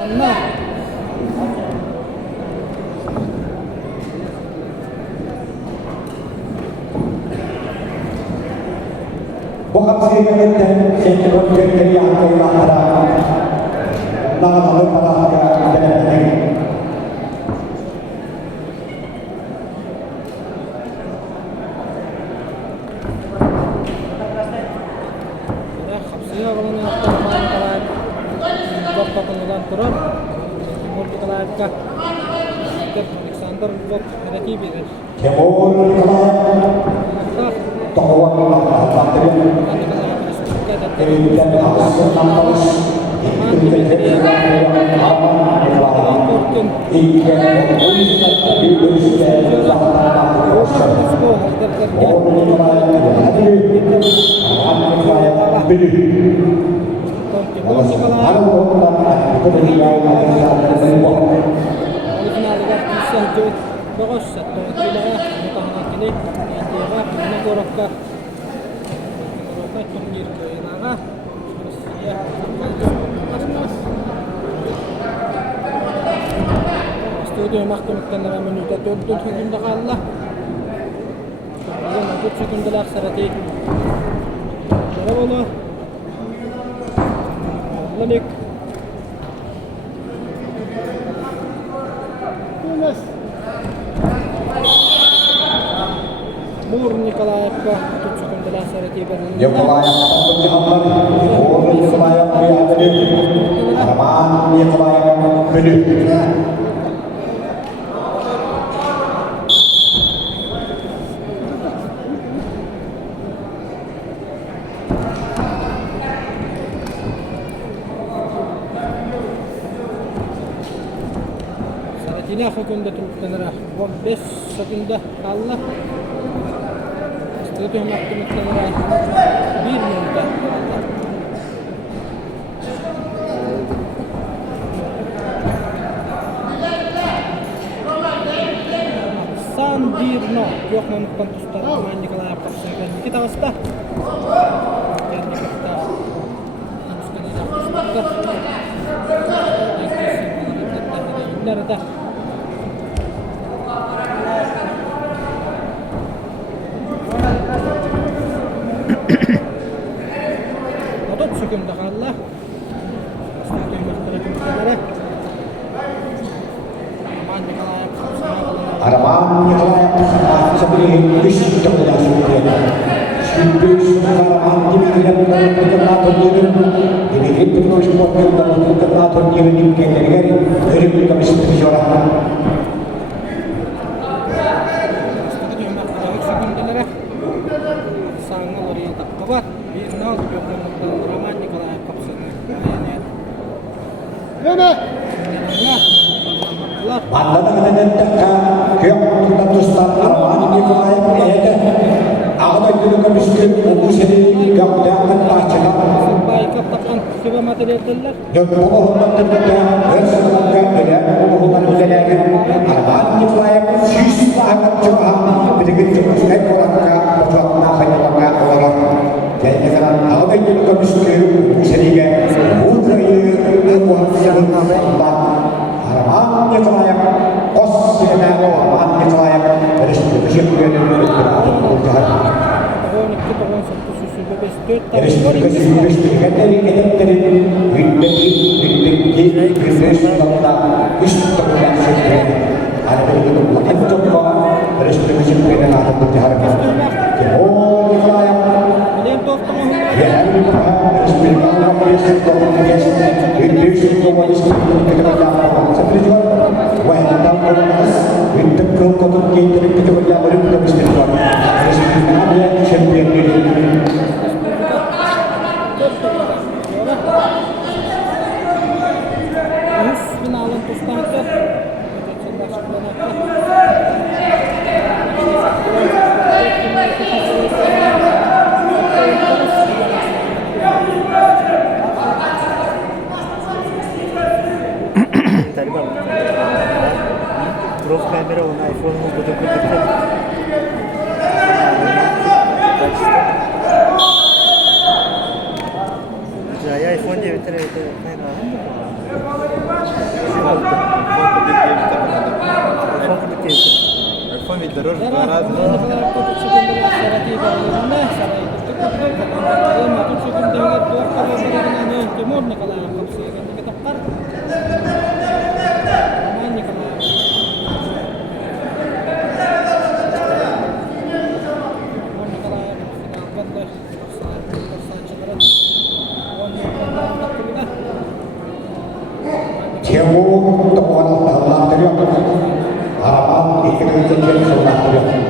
Allah. Bukan sih kan yang kemudian dari yang kehilangan nama lalu pada ada ini. Kapsinya kalau nih waktu main kalah, buat pertandingan turun, mau dikalah kah? Alexander buat ada kibi kan? Kemul Towan Patri dan harus nampus itu menjadi aman Studio mahkamatan na naman ito tuntun hanggang nakala. Ayan, ang tutsikong dalak sa rati. Dalawa na. Lanik. Tunas. Murni kalayak pa. Tutsikong dalak sa rati. Yang kalayak untuk dihambat. Murni kalayak berada di harapan. Yang kalayak berada. Ini aku kunda terus buat bes sekunda Allah. Setelah itu maktum terus bir minta. Sandirno, yok memang tustar main di kelapa persen. Kita wasta. Jadi kita harus kena dah. Otot sekunda kalah. Setelah itu terus kita Harapan yang layak sebagai visi kepada semuanya. Sibuk sekarang ini tidak berkenalan dengan ini itu terus berkenalan dengan ini negara dari kami seperti orang. Sangat orientak kabat. Binal juga ramai di kalau kapsul. Mana? Pandang dengan dekat, kita terus taruhan ini kemarin ada. Aku juga kami sudah sendiri gak dapat baca. Baik katakan coba materi telat. Dan pohon terdekat, semoga ada pohon terdekat. Harapan ini kemarin sisa akan coba begitu saya kurang kak, coba namanya bangga orang. Jadi sekarang aku juga kami sudah sendiri. Udah ini buat yang namanya harapan yang layak kos yang harapan yang layak dari sisi kemudian perubahan dari sisi kan dari ada dari sisi kemudian ada perubahan oh yang layak ya dari sisi Prof camera on iPhone में कुछ दिक्कत जाया iPhone जे भीतर है durur. Darah, Barat. ini kalau tutup sekundang secara tiba mana, secara itu cukup kan, tutup sekundang itu dua kali dengan Timur nih kalau kapsi kan kita tar, namanya kalau Jauh temuan dalam teriak harapan di kiri jenjang sebelah teriak